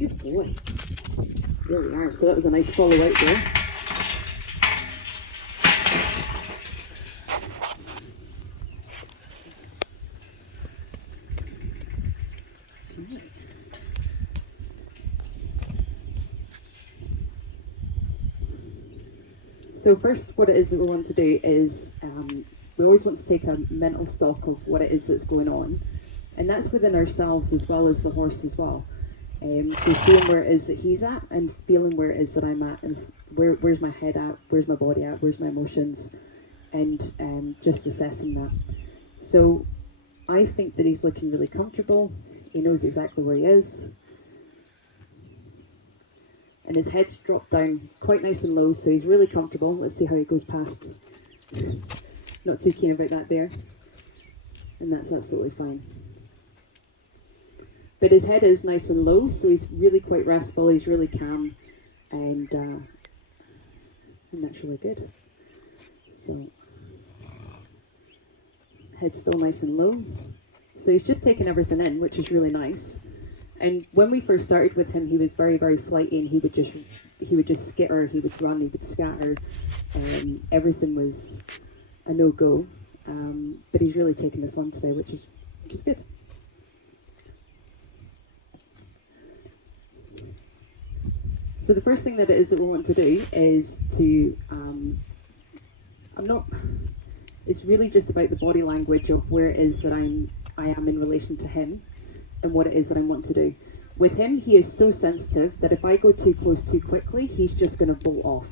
Good boy. There we are. So that was a nice follow out there. So first, what it is that we want to do is we always want to take a mental stock of what it is that's going on, and that's within ourselves as well as the horse as well. So feeling where it is that he's at, and feeling where it is that I'm at, and where's my head at, where's my body at, where's my emotions, and just assessing that. So I think that he's looking really comfortable. He knows exactly where he is. And his head's dropped down quite nice and low, so he's really comfortable. Let's see how he goes past. Not too keen about that there. And that's absolutely fine. But his head is nice and low, so he's really quite restful, he's really calm, and that's really good. So, head's still nice and low. So he's just taking everything in, which is really nice. And when we first started with him, he was very, very flighty, and he would just skitter, he would run, he would scatter. Everything was a no-go. But he's really taken this on today, which is good. So the first thing that it is that we want to do is to, it's really just about the body language of where it is that I am in relation to him, and what it is that I want to do. With him, he is so sensitive that if I go too close too quickly, he's just going to bolt off.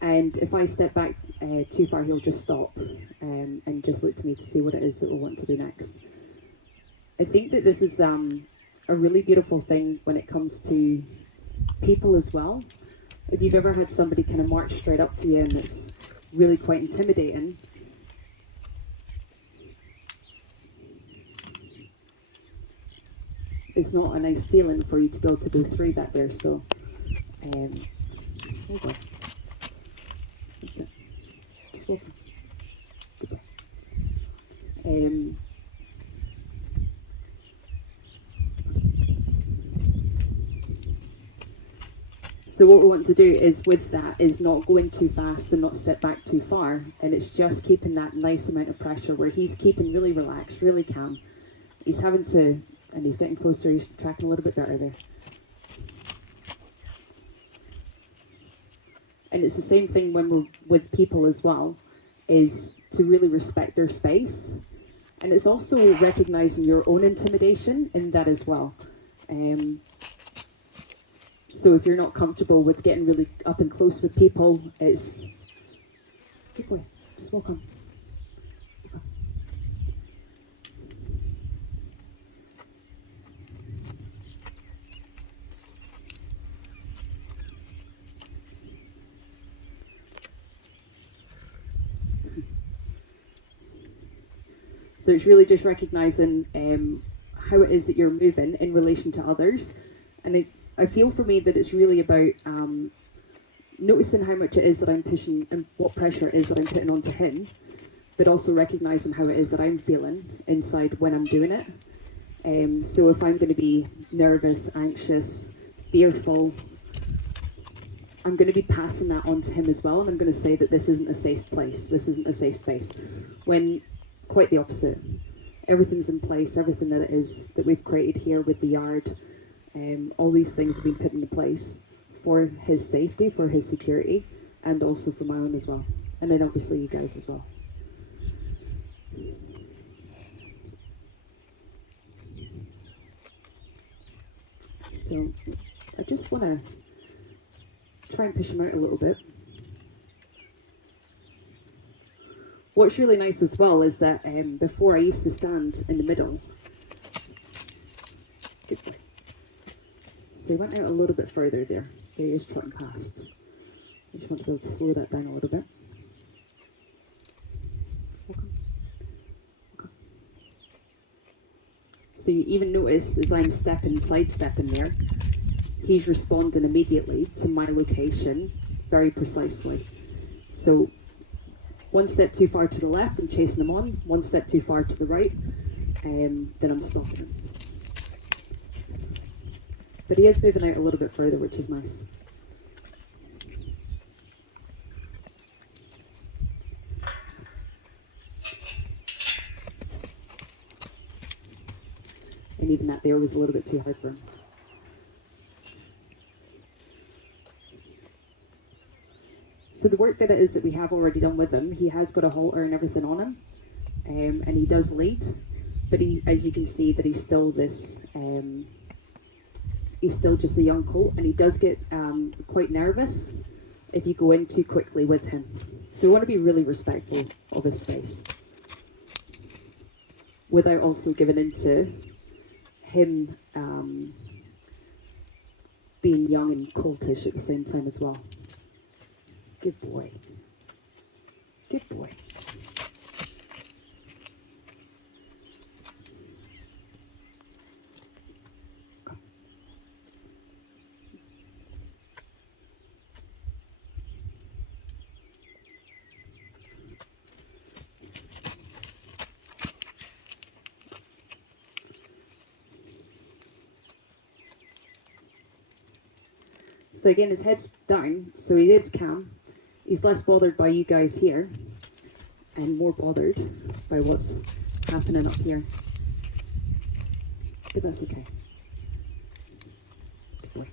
And if I step back too far, he'll just stop and just look to me to see what it is that we want to do next. I think that this is a really beautiful thing when it comes to people as well. If you've ever had somebody kind of march straight up to you and it's really quite intimidating, it's not a nice feeling for you to be able to go through that there. So, there you go. That's it. Just walk on. Goodbye. So what we want to do is with that is not going too fast and not step back too far, and it's just keeping that nice amount of pressure where he's keeping really relaxed, really calm. He's having to, and he's getting closer, he's tracking a little bit better there. And it's the same thing when we're with people as well, is to really respect their space. And it's also recognizing your own intimidation in that as well. So if you're not comfortable with getting really up and close with people, it's, keep going, just walk on. So it's really just recognizing how it is that you're moving in relation to others. And I feel for me that it's really about noticing how much it is that I'm pushing and what pressure it is that I'm putting onto him, but also recognizing how it is that I'm feeling inside when I'm doing it. So if I'm going to be nervous, anxious, fearful, I'm going to be passing that on to him as well, and I'm going to say that this isn't a safe place, this isn't a safe space, when quite the opposite. Everything's in place, everything that it is that we've created here with the yard, all these things have been put into place for his safety, for his security, and also for my own as well, and then obviously you guys as well. So I just want to try and push him out a little bit. What's really nice as well is that before I used to stand in the middle. Good boy. So he went out a little bit further there. There he is trotting past. I just want to be able to slow that down a little bit. Okay. So you even notice as I'm sidestepping there, he's responding immediately to my location very precisely. So one step too far to the left, I'm chasing him on. One step too far to the right, then I'm stopping him. But he is moving out a little bit further, which is nice. And even that there was a little bit too hard for him. So the work that it is that we have already done with him, he has got a halter and everything on him, and he does lead, but he, as you can see, that he's still this, he's still just a young colt, and he does get quite nervous if you go in too quickly with him. So we want to be really respectful of his space, without also giving into him being young and coltish at the same time as well. Good boy. Good boy. So again, his head's down, so he is calm. He's less bothered by you guys here, and more bothered by what's happening up here. But that's okay. Good boy.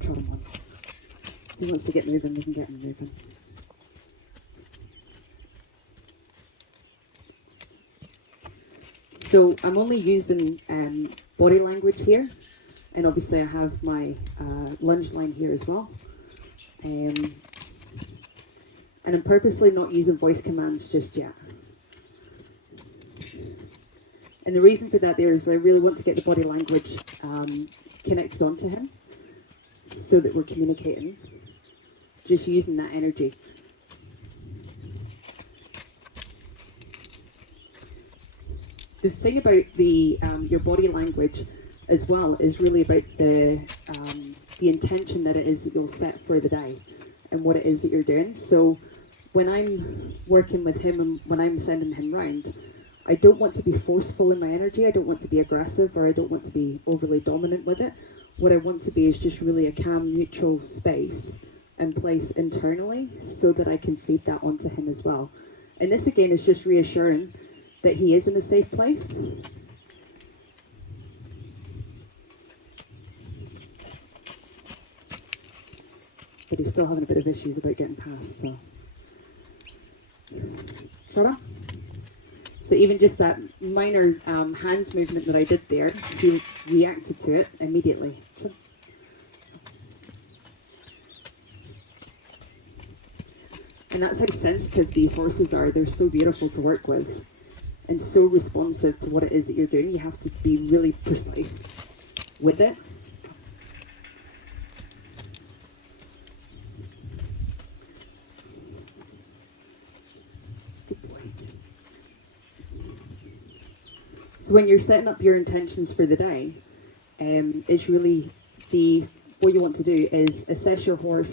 Trot him on. He wants to get moving, we can get him moving. So I'm only using body language here, and obviously I have my lunge line here as well. And I'm purposely not using voice commands just yet. And the reason for that there is I really want to get the body language connected onto him, so that we're communicating, just using that energy. The thing about the your body language as well is really about the intention that it is that you'll set for the day and what it is that you're doing. So when I'm working with him and when I'm sending him round, I don't want to be forceful in my energy, I don't want to be aggressive, or I don't want to be overly dominant with it. What I want to be is just really a calm, neutral space and place internally, so that I can feed that onto him as well. And this again is just reassuring that he is in a safe place. But he's still having a bit of issues about getting past, so. Shut. So even just that minor hands movement that I did there, he reacted to it immediately. So. And that's how sensitive these horses are. They're so beautiful to work with and so responsive to what it is that you're doing. You have to be really precise with it. So when you're setting up your intentions for the day, it's really what you want to do is assess your horse,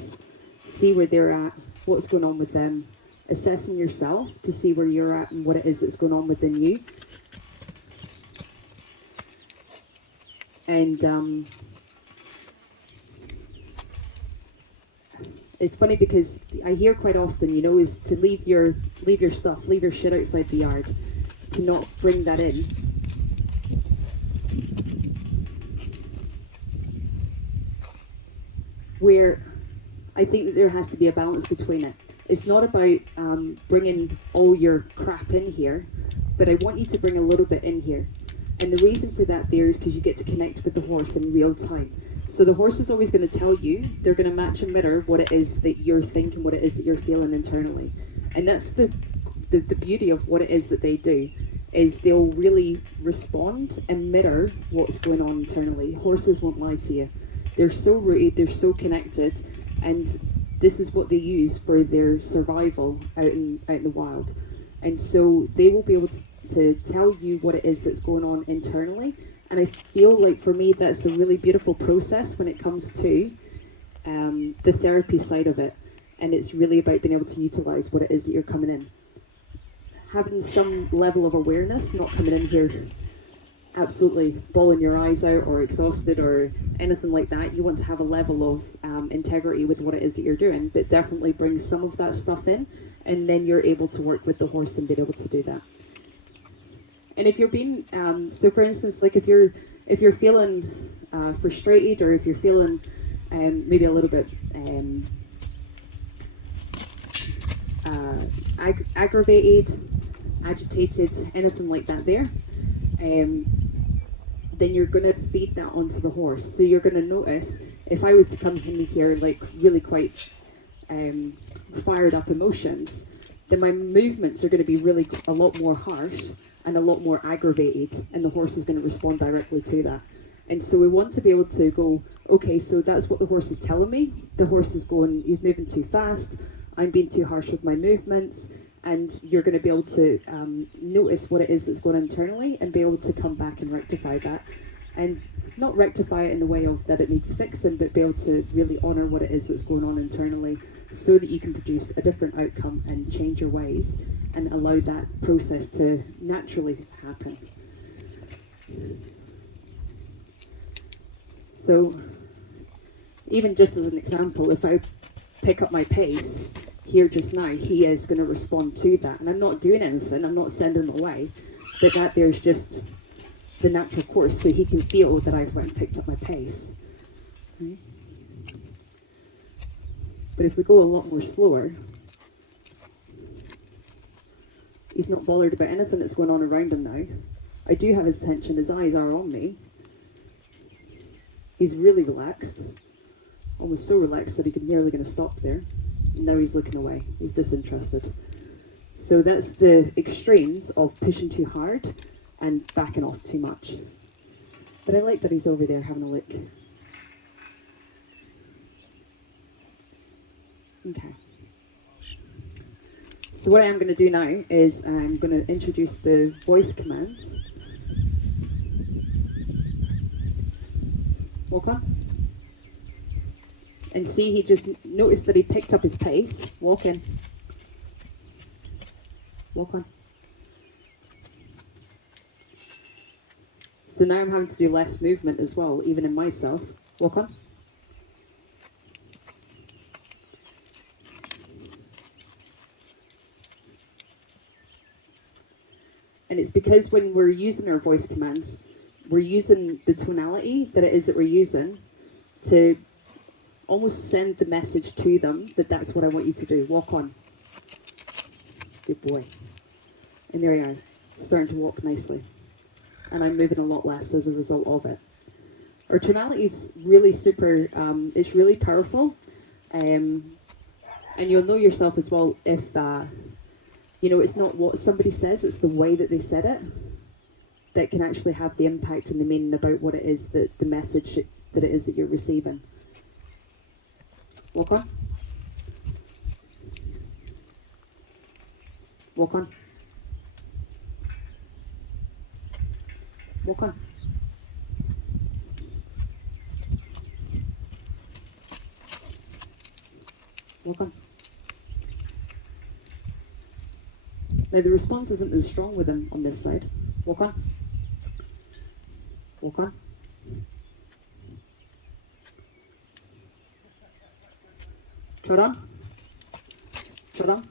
see where they're at, what's going on with them, assessing yourself to see where you're at and what it is that's going on within you. And it's funny because I hear quite often, is to leave your stuff, leave your shit outside the yard, to not bring that in. Where I think that there has to be a balance between it. It's not about bringing all your crap in here, but I want you to bring a little bit in here. And the reason for that there is because you get to connect with the horse in real time. So the horse is always going to tell you, they're going to match and mirror what it is that you're thinking, what it is that you're feeling internally. And that's the beauty of what it is that they do, is they'll really respond and mirror what's going on internally. Horses won't lie to you. They're so rooted, they're so connected, and this is what they use for their survival out in the wild. And so they will be able to tell you what it is that's going on internally, And I feel like for me that's a really beautiful process when it comes to the therapy side of it. And it's really about being able to utilize what it is that you're coming in. Having some level of awareness, not coming in here absolutely bawling your eyes out or exhausted or anything like that. You want to have a level of integrity with what it is that you're doing, but definitely bring some of that stuff in, and then you're able to work with the horse and be able to do that. And if you're being so for instance, like if you're feeling frustrated, or if you're feeling maybe a little bit aggravated, agitated, anything like that there, then you're going to feed that onto the horse. So you're going to notice, if I was to come in here like really quite fired up emotions, then my movements are going to be really a lot more harsh and a lot more aggravated, and the horse is going to respond directly to that. And so we want to be able to go, okay, so that's what the horse is telling me. The horse is going, he's moving too fast, I'm being too harsh with my movements, and you're going to be able to notice what it is that's going on internally and be able to come back and rectify that. And not rectify it in the way of that it needs fixing, but be able to really honour what it is that's going on internally, so that you can produce a different outcome and change your ways and allow that process to naturally happen. So even just as an example, if I pick up my pace here just now, he is going to respond to that, and I'm not doing anything, I'm not sending him away, but that there's just the natural course, so he can feel that I've went and picked up my pace. Okay. But if we go a lot more slower, he's not bothered about anything that's going on around him now. I do have his attention, his eyes are on me. He's really relaxed, almost so relaxed that he could nearly going to stop there. And now he's looking away, he's disinterested. So that's the extremes of pushing too hard and backing off too much. But I like that he's over there having a look. Okay. So what I am going to do now is I'm going to introduce the voice commands. Walk on. And see, he just noticed that he picked up his pace. Walk in. Walk on. So now I'm having to do less movement as well, even in myself. Walk on. And it's because when we're using our voice commands, we're using the tonality that it is that we're using to almost send the message to them that that's what I want you to do. Walk on. Good boy. And there you are, starting to walk nicely. And I'm moving a lot less as a result of it. Our tonality is really super, it's really powerful. And you'll know yourself as well if, you know, it's not what somebody says, it's the way that they said it that can actually have the impact and the meaning about what it is, that the message that it is that you're receiving. Walk on. Walk on. Walk on. Walk on. Now the response isn't as strong with him on this side. Walk on. Walk on. Trot on. Trot on.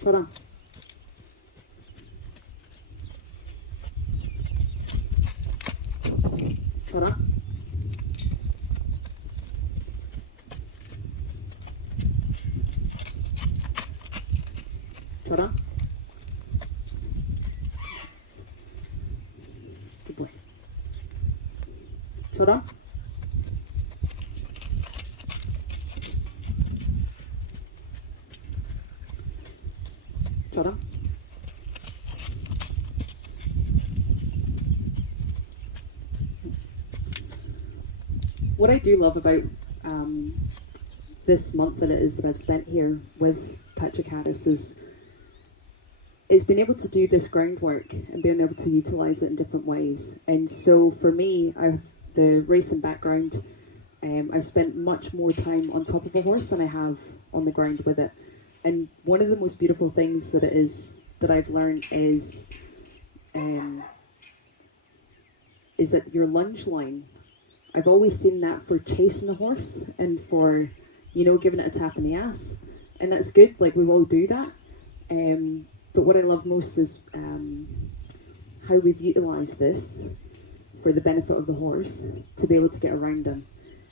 Trot on. Trot on. Trot on. Good boy. Trot on. Trot on. What I do love about this month that it is that I've spent here with Patrick Harris is it's been able to do this groundwork and being able to utilize it in different ways. And so for me, the racing background, I've spent much more time on top of a horse than I have on the ground with it. And one of the most beautiful things that I've learned is that your lunge line, I've always seen that for chasing the horse and for, giving it a tap in the ass. And that's good, like we all do that. But what I love most is how we've utilised this for the benefit of the horse to be able to get around him.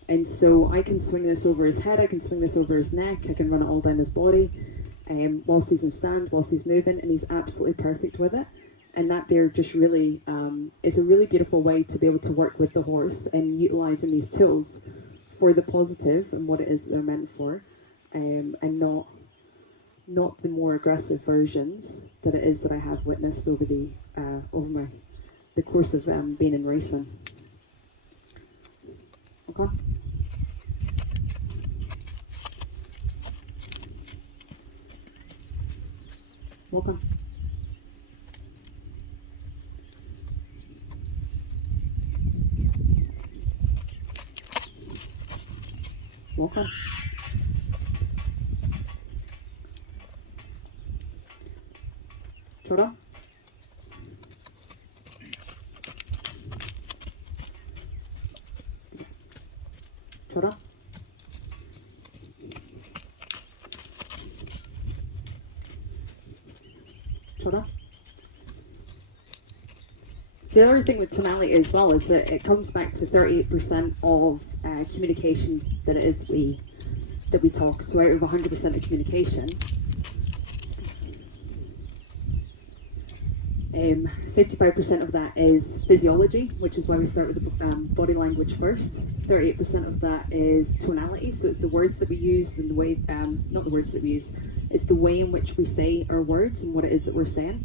And so I can swing this over his head, I can swing this over his neck, I can run it all down his body, whilst he's in stand, whilst he's moving, and he's absolutely perfect with it. And that there just really is a really beautiful way to be able to work with the horse and utilising these tools for the positive and what it is that they're meant for, and not the more aggressive versions that it is that I have witnessed over the course of being in racing. Okay. Welcome. Welcome. Chora. Chora. Chora. The other thing with tonality as well is that it comes back to 38% of communication that it is that we talk. So out of 100% of communication, 55% of that is physiology, which is why we start with the body language first. 38% of that is tonality, so it's the words that we use and the way, not the words that we use, it's the way in which we say our words and what it is that we're saying.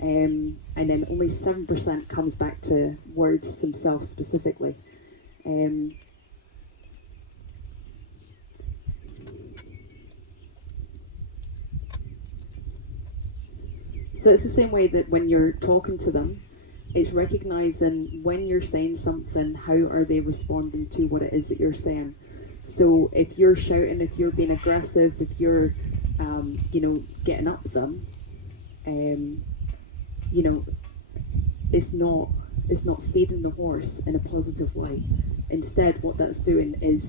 And then only 7% comes back to words themselves specifically. So it's the same way that when you're talking to them, it's recognizing when you're saying something, how are they responding to what it is that you're saying. So if you're shouting, if you're being aggressive, if you're, getting up with them, it's not feeding the horse in a positive way. Instead, what that's doing is,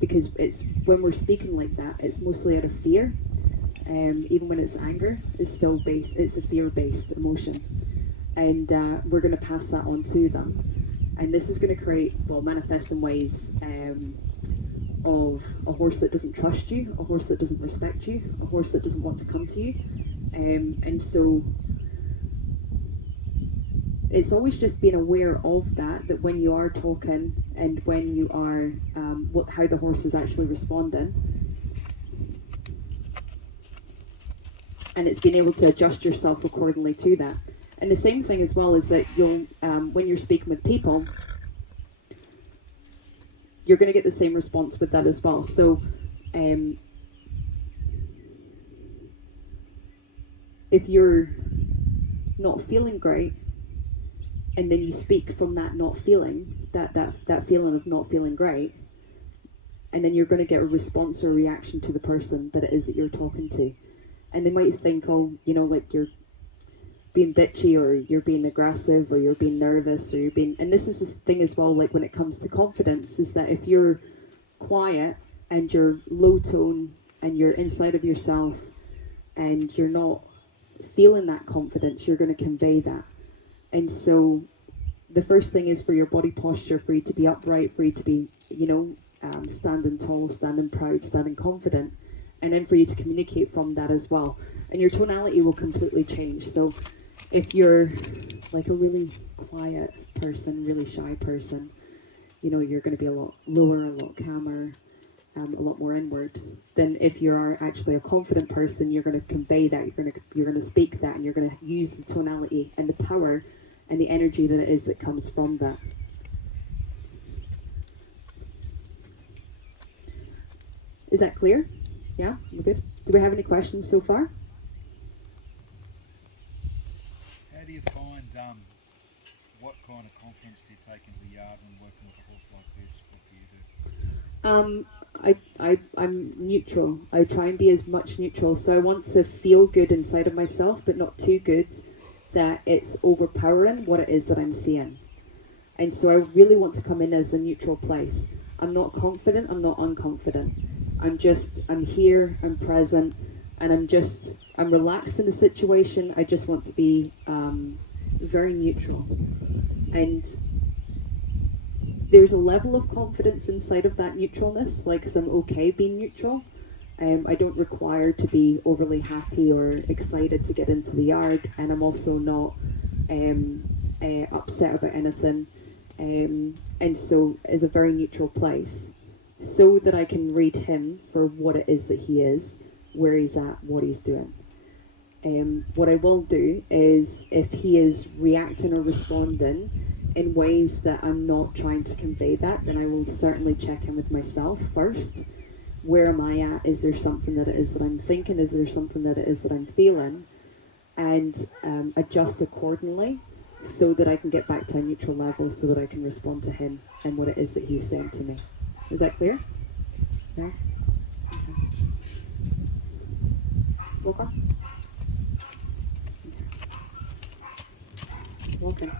because it's when we're speaking like that, it's mostly out of fear. Even when it's anger, it's a fear-based emotion, and we're going to pass that on to them, and this is going to manifest in ways of a horse that doesn't trust you, a horse that doesn't respect you, a horse that doesn't want to come to you, and so it's always just being aware of that when you are talking and when you are how the horse is actually responding. And it's being able to adjust yourself accordingly to that. And the same thing as well is that you'll, when you're speaking with people, you're going to get the same response with that as well. So, if you're not feeling great, and then you speak from that not feeling, that feeling of not feeling great, and then you're going to get a response or a reaction to the person that it is that you're talking to. And they might think, like you're being bitchy, or you're being aggressive, or you're being nervous, or you're being, and this is the thing as well, like when it comes to confidence, is that if you're quiet and you're low tone and you're inside of yourself and you're not feeling that confidence, you're going to convey that. And so the first thing is for your body posture, for you to be upright, for you to be, standing tall, standing proud, standing confident, and then for you to communicate from that as well. And your tonality will completely change. So if you're like a really quiet person, really shy person, you're going to be a lot lower, a lot calmer, a lot more inward. Then if you are actually a confident person, you're going to convey that, you're going to speak that, and you're going to use the tonality and the power and the energy that it is that comes from that. Is that clear? Yeah, we're good. Do we have any questions so far? kind of confidence do you take into the yard when working with a horse like this? What do you do? I'm neutral. I try and be as much neutral. So I want to feel good inside of myself, but not too good that it's overpowering what it is that I'm seeing. And so I really want to come in as a neutral place. I'm not confident, I'm not unconfident. I'm here, I'm present, and I'm relaxed in the situation. I just want to be very neutral. And there's a level of confidence inside of that neutralness, like, 'cause I'm okay being neutral. I don't require to be overly happy or excited to get into the yard, and I'm also not upset about anything. And so it's a very neutral place, so that I can read him for what it is that he is, where he's at, what he's doing. What I will do is, if he is reacting or responding in ways that I'm not trying to convey that, then I will certainly check in with myself first. Where am I at? Is there something that it is that I'm thinking? Is there something that it is that I'm feeling? And adjust accordingly, so that I can get back to a neutral level, so that I can respond to him and what it is that he's saying to me. Is that clear? Yeah? Okay. Walk on. Okay. Walking.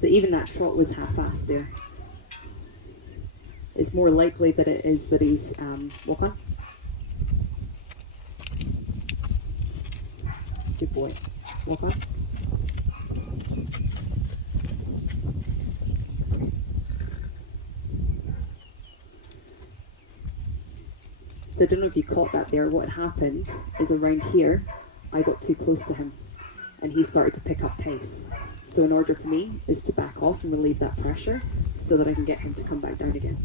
So even that trot was half-assed there. It's more likely that it is that he's walk on. Good boy. Walk on. So I don't know if you caught that there. What happened is, around here, I got too close to him, and he started to pick up pace. So in order for me is to back off and relieve that pressure, so that I can get him to come back down again.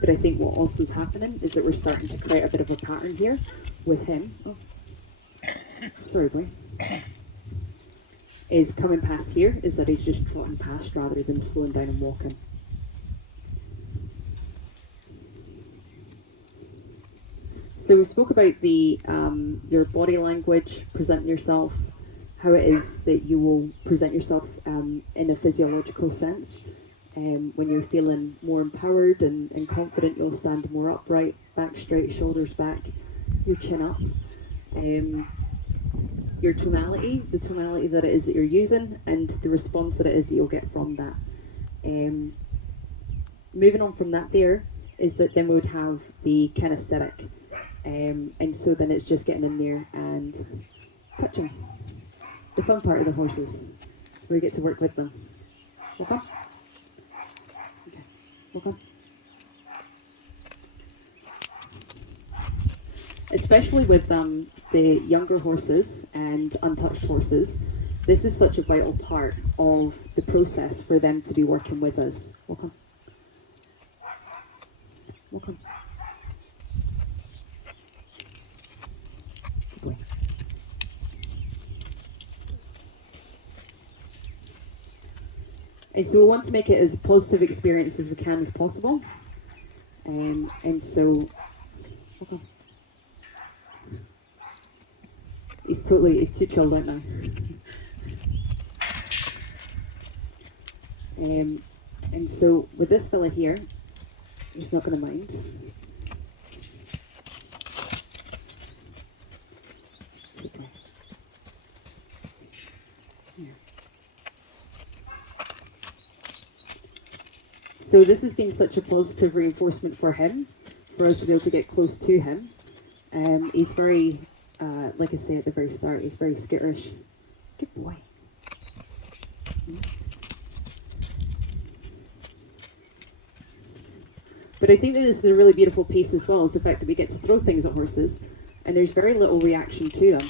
But I think what also is happening is that we're starting to create a bit of a pattern here with him. Oh, sorry, boy. Is coming past here is that he's just trotting past rather than slowing down and walking. So we spoke about the your body language, presenting yourself, how it is that you will present yourself in a physiological sense. When you're feeling more empowered and confident, you'll stand more upright, back straight, shoulders back, your chin up. Your tonality, the tonality that it is that you're using, and the response that it is that you'll get from that. Moving on from that, there is that then we would have the kinesthetic. And so then it's just getting in there and touching. The fun part of the horses. We get to work with them. Walk on. Okay. Walk on. Especially with the younger horses and untouched horses, this is such a vital part of the process for them to be working with us. Walk on. Walk on. Good boy. And so we want to make it as positive experience as we can as possible. And so, walk on. He's too chilled out now. And so with this fella here, he's not going to mind. Okay. Yeah. So this has been such a positive reinforcement for him, for us to be able to get close to him. He's very, like I say at the very start, he's very skitterish. Good boy. But I think that this is a really beautiful piece as well, is the fact that we get to throw things at horses, and there's very little reaction to them.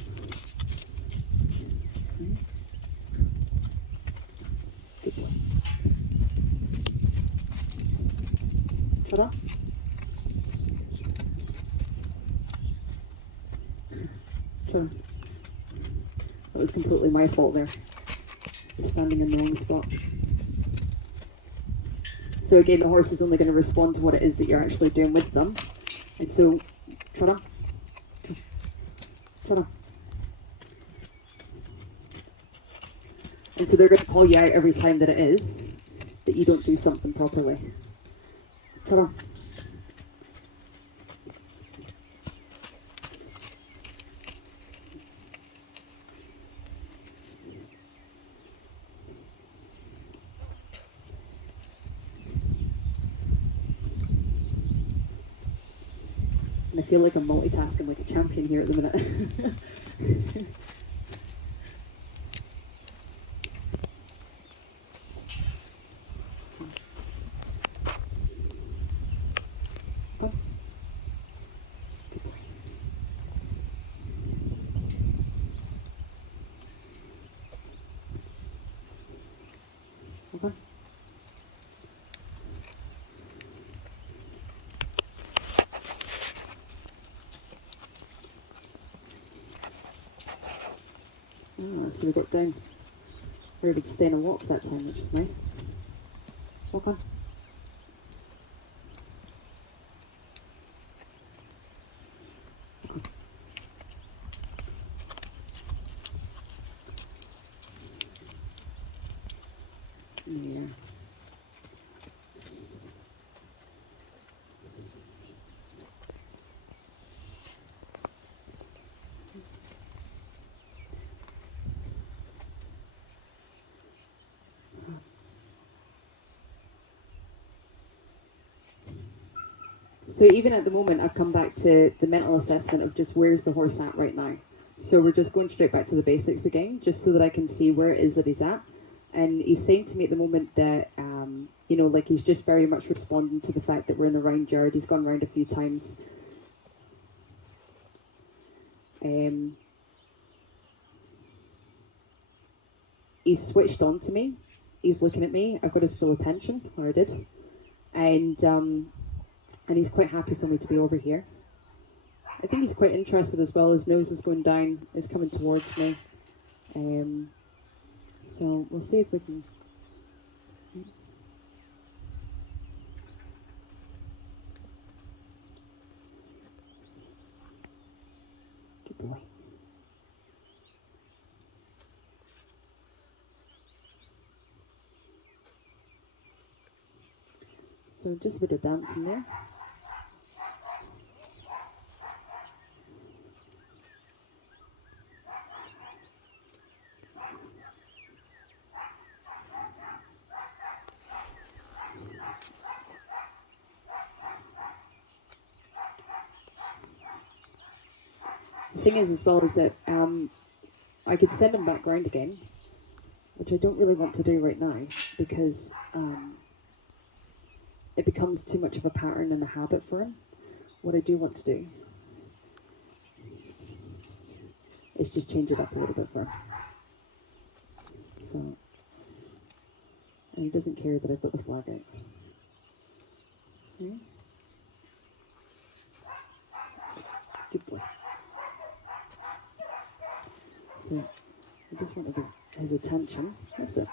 Good boy. Shut up. Shut up. That was completely my fault there. Standing in the wrong spot. So again, the horse is only going to respond to what it is that you're actually doing with them. And so, trot on. And so they're going to call you out every time that it is that you don't do something properly. Ta-da. And I feel like I'm multitasking like a champion here at the minute. Come. Good boy. Okay. So we got down. We were able to stay on a walk that time, which is nice. Walk on. Okay. Yeah. So even at the moment, I've come back to the mental assessment of just where's the horse at right now. So we're just going straight back to the basics again, just so that I can see where it is that he's at. And he's saying to me at the moment that, you know, like he's just very much responding to the fact that we're in a round yard. He's gone round a few times. He's switched on to me. He's looking at me. I've got his full attention, or I did. And he's quite happy for me to be over here. I think he's quite interested as well. His nose is going down, is coming towards me. So we'll see if we can. Good boy. So just a bit of dancing there. The thing is, as well, is that I could send him back round again, which I don't really want to do right now because it becomes too much of a pattern and a habit for him. What I do want to do is just change it up a little bit for him. So, and he doesn't care that I've got the flag out. Okay. Good boy. So I just want his attention. That's it.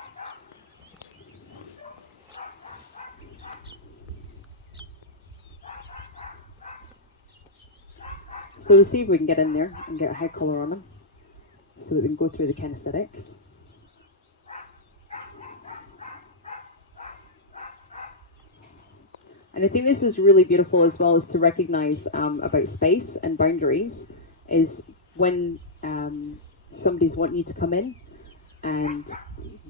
So we'll see if we can get in there and get a head collar on him so that we can go through the kinesthetics. And I think this is really beautiful as well as to recognize about space and boundaries is when somebody's wanting you to come in and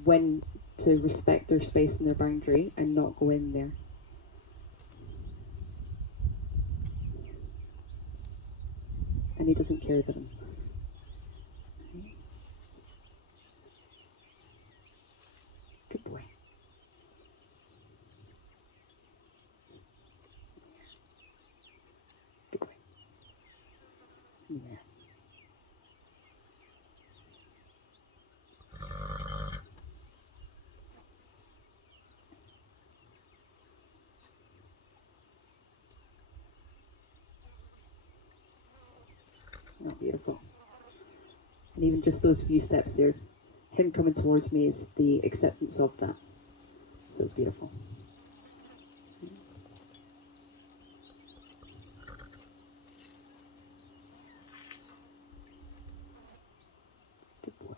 when to respect their space and their boundary and not go in there. And he doesn't care that I'm. Okay. Good boy. Good boy. Yeah. Oh, beautiful. And even just those few steps there, him coming towards me is the acceptance of that. So it's beautiful. Good boy.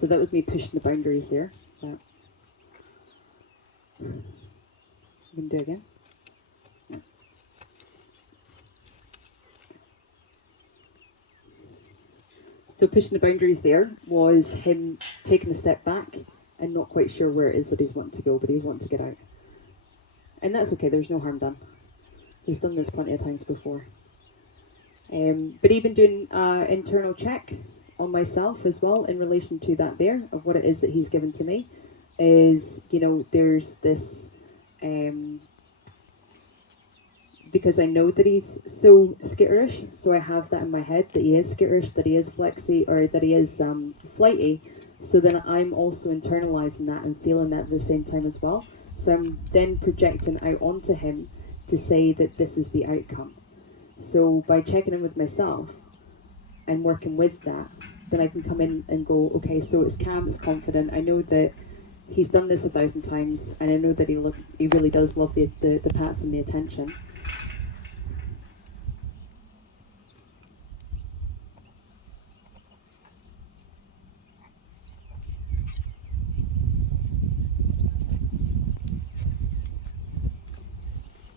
So that was me pushing the boundaries there. That. You can do it again. So pushing the boundaries there was him taking a step back and not quite sure where it is that he's wanting to go, but he's wanting to get out. And that's okay, there's no harm done. He's done this plenty of times before. But even doing internal check on myself as well in relation to that there, of what it is that he's given to me, is, you know, there's this, because I know that he's so skitterish, so I have that in my head, that he is skitterish, that he is flexy, or that he is flighty, so then I'm also internalizing that and feeling that at the same time as well. So I'm then projecting out onto him to say that this is the outcome. So by checking in with myself and working with that, then I can come in and go, okay, so it's calm, it's confident. I know that he's done this 1,000 times, and I know that he really does love the pats and the attention.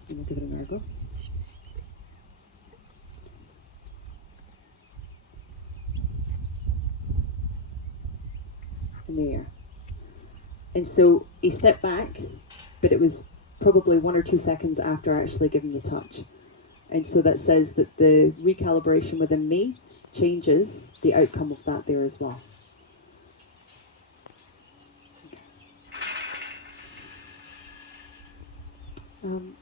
And we'll give it another go. And there you are. And so he stepped back, but it was probably 1 or 2 seconds after actually giving the touch. And so that says that the recalibration within me changes the outcome of that there as well. Do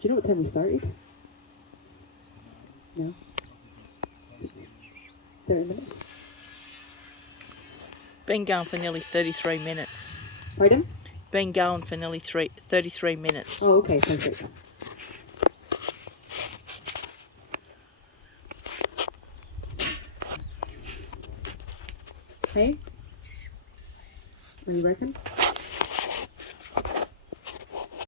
you know what time we started? No? 30 minutes? Been going for nearly 33 minutes. Pardon? Been going for nearly 33 minutes. Oh, okay, perfect. Okay? What do you reckon?